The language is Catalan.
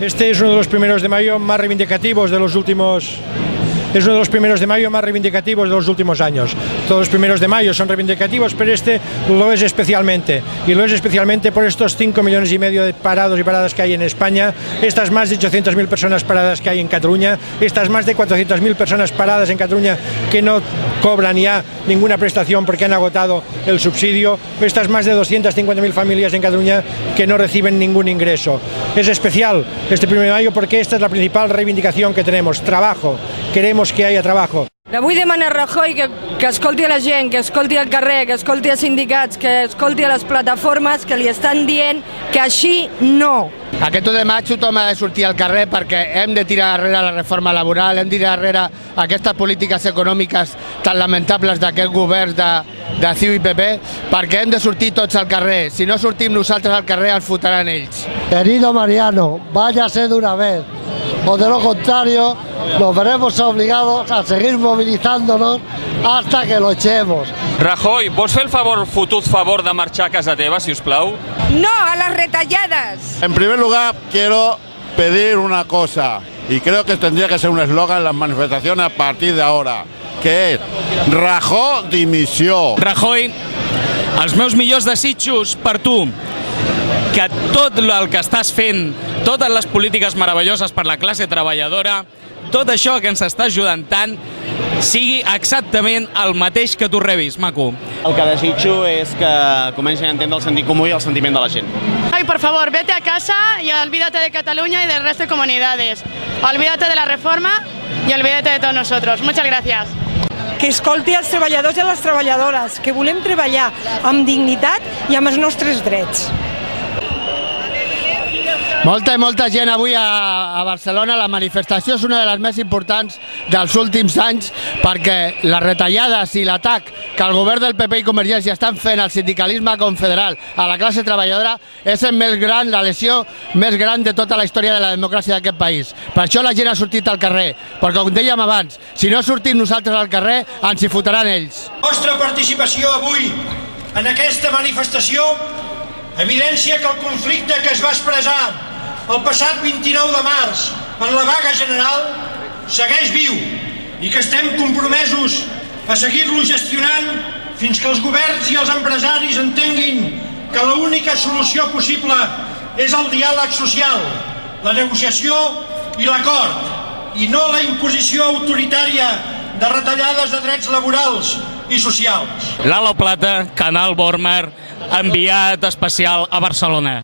Este es uno de los primeros de mayo más reivindicativos de los últimos... Es uno de los primeros de mayo más reivindicativos de los últimos años. Todos los primeros de mayo son reivindicativos, pero este lo es especialmente. Y lo es especialmente por estos 5,5 millones de parados y paradas que hay en España, estas más de 800.000 personas paradas que hay en Cataluña, estas más de 400.000 personas paradas en Cataluña que no cobran ya ninguna prestación porque han agotado el subsidio, estas más de 250.000 familias en Cataluña que no reciben ningún ingreso. Es especial este 1 de mayo porque esta es la principal reivindicación que tenemos, trabajo. Queremos que haya trabajo. Avui demana a Rajoy que escolti a la gent, que escolti al carrer, que escolti als sindicats, que escolti a les plataformes que li estan dient que així no. Aquest 1 de maig tothom ha de sortir al carrer perquè hem de tirar darrere la reforma laboral, hem de tirar darrere aquestes polítiques econòmiques tan lamentables d'aquest govern de CiU i PP, perquè hem de sortir tots al carrer. Si no sortim nosaltres al carrer, els fotran ells. Querido Mariano, váyase de una vez, o de lo contrario nos veremos obligados a seguir movilizándonos hasta que lo echemos. Rajoy, vols fer el fotut favor de marxar a casa teva, si us plau? No a las retalladas. En primer lugar, quiero pedir una cosa, y creo que tendría que ser un eslogan en las manifestaciones a partir de ahora, que és Rajoy dimissió. Rajoy, els meus millors desitjos per tu, que tot el que estàs fent, totes les polítiques meravelloses per la classe treballadora, tot això que ens està ajudant tant, sigui exactament el mateix que tu rebis, maco. El que desitjo és que comencin a entendre el sentit comú i el sentiment de la gent. Ay, por favor, vete a casa y olvídate de Cataluña y del resto de comunidades. Olvídate de la reforma y olvídate de todos nosotros. Muchas gracias. Que escolti els treballadors i les treballadores, que volem treballar amb dignitat i amb els nostres drets. Molta gent avui a Barcelona. La manifestació és una de les més importants dels últims anys perquè les retallades i l'atac que el govern del PP i Convergència estan fent al sindicalisme confederal, a la classe treballadora, és el més gran, la lesió més gran de tota la història de la democràcia d'aquest país. Per això la gent ha sortit al carrer, perquè com dèiem abans, si no sortim nosaltres al carrer, ens hi fotran ells. La nostra participació avui en aquesta manifestació evidència que el conflicte que es va expressar el passat 29 de març en la vaga general segueix viu i que estem compromesos a seguir-lo gestionant fins que els governs i els empresaris entenguin que l'única solució possible és el diàleg social, la negociació i l'acord, i no la imposició autoritària de retallades de drets laborals i socials. Lalo Plata, Canal Vormer, enviat especial a Barcelona.